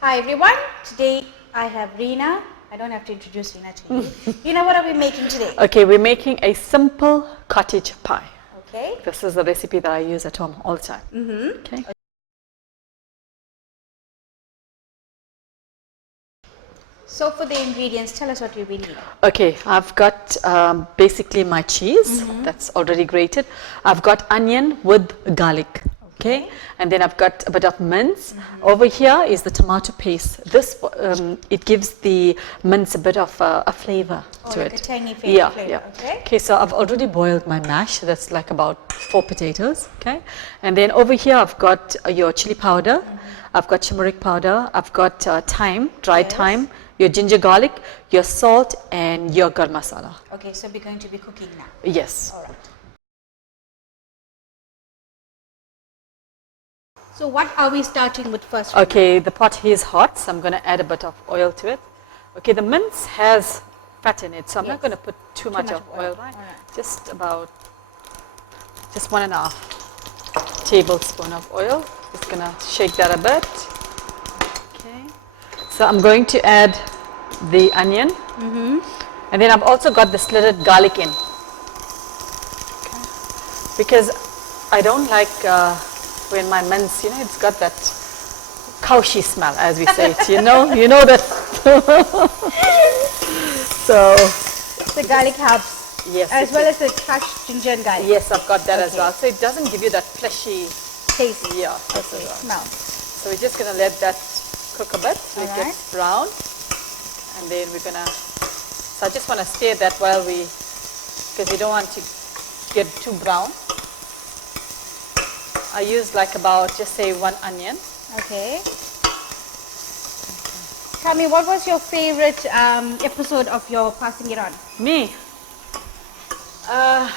Hi everyone, today I have Reena. I don't have to introduce Reena to you. Reena, what are we making today? Okay, we're making a simple cottage pie. Okay. This is the recipe that I use at home all the time. Okay. So for the ingredients, tell us what you will need. Okay, I've got basically my cheese that's already grated. I've got onion with garlic. Okay, and then I've got a bit of mince. Over here is the tomato paste. This it gives the mince a bit of a flavor to like it. a tangy Yeah, flavor. yeah. Okay. Okay, so I've already boiled my mash. That's like about 4 potatoes. Okay, and then over here I've got your chili powder. I've got turmeric powder. I've got thyme, dried thyme, your ginger garlic, your salt, and your garam masala. Okay, so we're going to be cooking now. Yes. All right. So what are we starting with first? Okay, the pot is hot, so I'm going to add a bit of oil to it. Okay, the mince has fat in it, so I'm not going to put too much of oil, right? Just about, just 1.5 tablespoon of oil. Just going to shake that a bit. Okay, so I'm going to add the onion, and then I've also got the slitted garlic in. Okay. Because I don't like when my mince, it's got that cowshy smell, as we say it, you know that. So the garlic helps. Yes. As well as the crushed ginger and garlic. Yes, I've got that as well. So it doesn't give you that fleshy taste. Yeah. Okay. Smell. So we're just gonna let that cook a bit till it gets brown, and then we're gonna. So I just want to stir that while because we don't want to get too brown. I use like about, just say 1 onion. Okay. Tell me, what was your favorite episode of your Passing It On? Me? I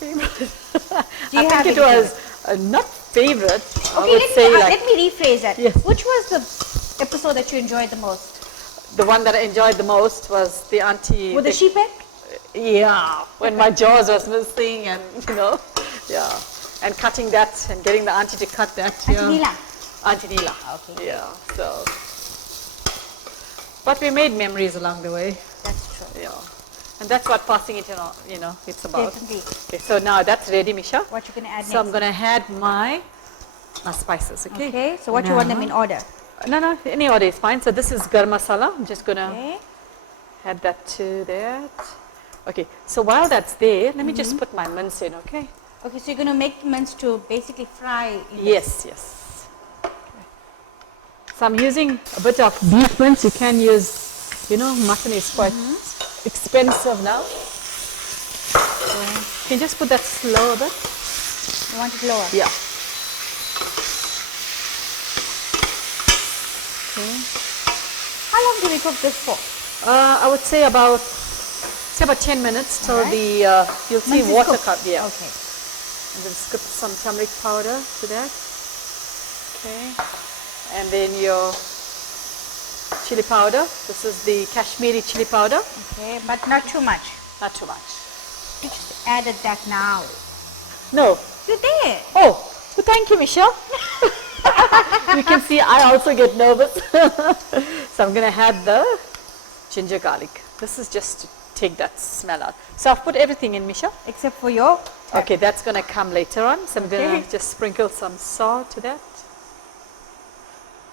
think it was not favorite. Okay, let me rephrase that. Yes. Which was the episode that you enjoyed the most? The one that I enjoyed the most was the auntie. With the sheep egg? Yeah, when my jaws was missing and, yeah. And cutting that and getting the auntie to cut that. Auntie Neela? Auntie Neela. Okay. Yeah, so. But we made memories along the way. That's true. Yeah. And that's what passing it on, it's about. Definitely. Okay, so now that's ready, Misha. What you're going to add next? So I'm going to add my spices, okay? Okay, so what you want them in order? No, any order is fine. So this is garam masala. I'm just going to add that to that. Okay, so while that's there, let me just put my mince in, okay? Okay, so you're going to make mince to basically fry. Yes. Okay. So I'm using a bit of beef mince. You can use, mutton is quite expensive now. Okay. Can you just put that slow a bit? You want it lower? Yeah. Okay. How long do we cook this for? I would say about 10 minutes till the you'll see water cut. Yeah. Okay. And then scoop some turmeric powder to that. Okay. And then your chili powder. This is the Kashmiri chili powder. Okay, but not too much. Not too much. You just added that now. No. You did. Oh, well, thank you, Michelle. You can see I also get nervous. So I'm going to add the ginger garlic. This is just to take that smell out. So I've put everything in, Michelle. Except for your... Okay, that's going to come later on. So I'm going to just sprinkle some salt to that.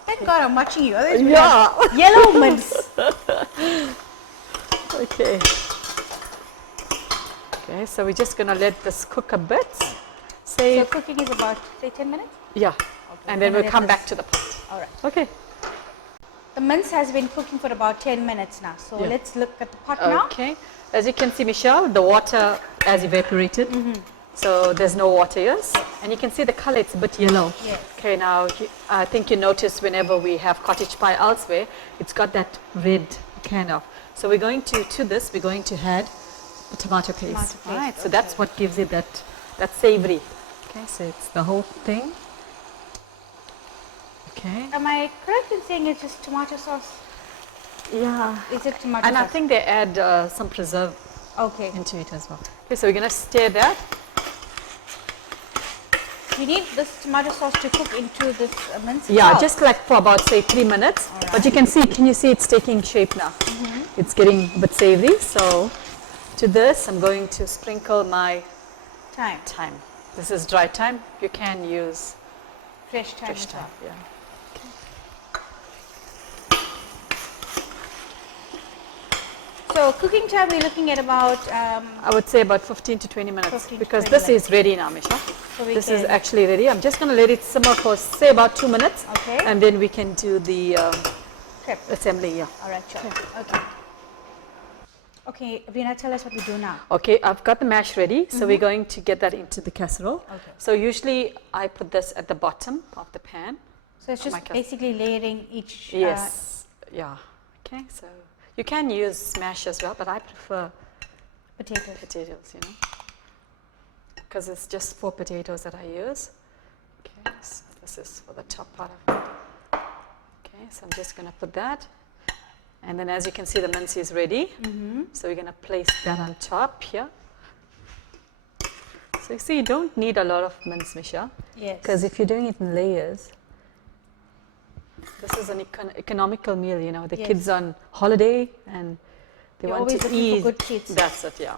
Thank God I'm watching you. Yeah. Yellow mince. Okay. Okay, so we're just going to let this cook a bit. So cooking is about, say, 10 minutes? Yeah. Okay, and then we'll come back to the pot. All right. Okay. The mince has been cooking for about 10 minutes now. So let's look at the pot now. Okay. As you can see, Michelle, the water has evaporated. So there's no water, yes? And you can see the color, it's a bit yellow. Yes. Okay, now I think you notice whenever we have cottage pie elsewhere, it's got that red kind of. So we're going to this, we're going to add the tomato paste. Right, so that's what gives it that savory. Okay, so it's the whole thing. Okay. Am I correct in saying it's just tomato sauce? Yeah. Is it tomato sauce? And I think they add some preserve into it as well. Okay, so we're going to stir that. You need this tomato sauce to cook into this mince? Yeah, sauce? just like for about say 3 minutes. All right. But you can see it's taking shape now. It's getting a bit savory. So to this, I'm going to sprinkle my thyme. This is dry thyme. You can use Fresh thyme as well. Yeah. So cooking time, we're looking at about... I would say about 15 to 20 minutes 15 to because 20 this minutes. is ready now, Misha. So This is actually ready. I'm just going to let it simmer for say about 2 minutes. Okay. And then we can do the prep. assembly. Yeah. All right, sure. Okay. Okay, Reena, tell us what we do now. Okay, I've got the mash ready. So we're going to get that into the casserole. Okay. So usually I put this at the bottom of the pan. So it's just basically layering each... Yes. Yeah. Okay, so you can use mash as well, but I prefer potatoes, you know, because it's just 4 potatoes that I use. Okay, so this is for the top part of it. Okay, so I'm just going to put that. And then as you can see, the mince is ready. So we're going to place that on top here. So you see, you don't need a lot of mince, Misha. Yes. Because if you're doing it in layers, this is an economical meal, you know. The kids on holiday and they want to eat. For good treats. That's it, yeah.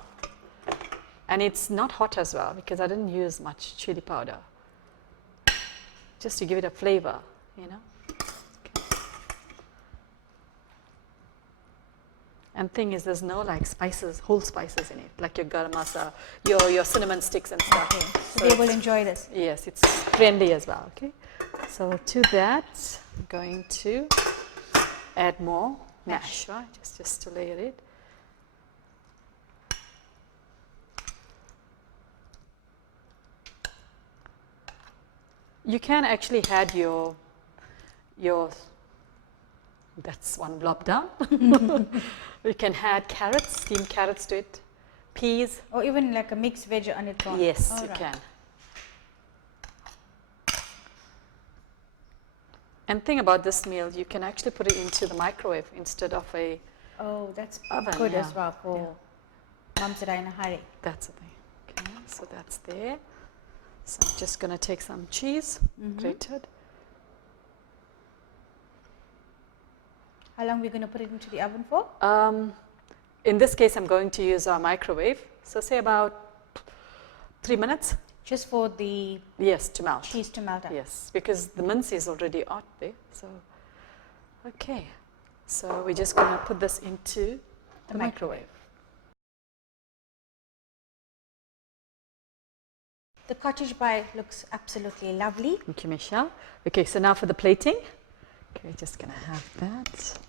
And it's not hot as well because I didn't use much chili powder. Just to give it a flavor, you know. And thing is, there's no like spices, whole spices in it, like your garam masala, your cinnamon sticks and stuff. Okay. So they will enjoy this. Yes, it's friendly as well. Okay. So to that, I'm going to add more mash, right? Just to layer it. You can actually add your that's one blob down. We can add carrots, steamed carrots to it, peas. Or even like a mixed veg on its own. Yes, you can. And thing about this meal, you can actually put it into the microwave instead of a that's oven, good as well for moms that are in a hurry. That's the thing. Okay, so that's there. So I'm just going to take some cheese, grated. How long are we going to put it into the oven for? In this case, I'm going to use our microwave. So say about 3 minutes. Just for the to melt. Cheese to melt up. Yes, because the mince is already out there. So, okay. So we're just going to put this into the microwave. The cottage pie looks absolutely lovely. Thank you, Michelle. Okay, so now for the plating. Okay, just going to have that.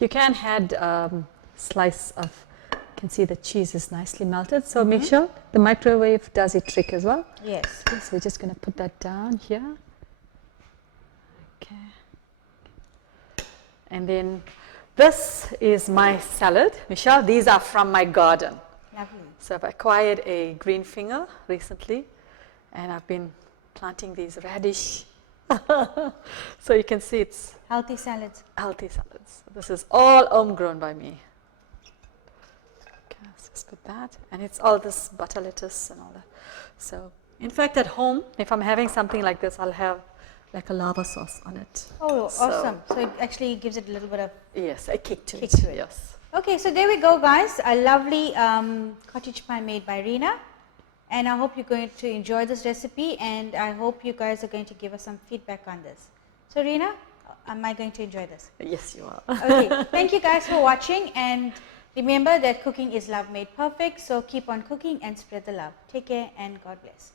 You can add slice of, you can see the cheese is nicely melted. So make sure the microwave does its trick as well. Yes. Okay, so we're just going to put that down here. Okay. And then this is my salad. Michelle, these are from my garden. Lovely. So I've acquired a green finger recently and I've been planting these radish. So you can see it's healthy salads. Healthy salads. This is all homegrown by me. Okay, let's just put that. And it's all this butter lettuce and all that. So in fact at home, if I'm having something like this, I'll have like a lava sauce on it. Oh, awesome. So it actually gives it a little bit of... Yes, a kick to it. Yes. Okay, so there we go, guys. A lovely cottage pie made by Reena. And I hope you're going to enjoy this recipe, and I hope you guys are going to give us some feedback on this. So Reena, am I going to enjoy this? Yes, you are. Okay, thank you guys for watching, and remember that cooking is love made perfect, so keep on cooking and spread the love. Take care and God bless.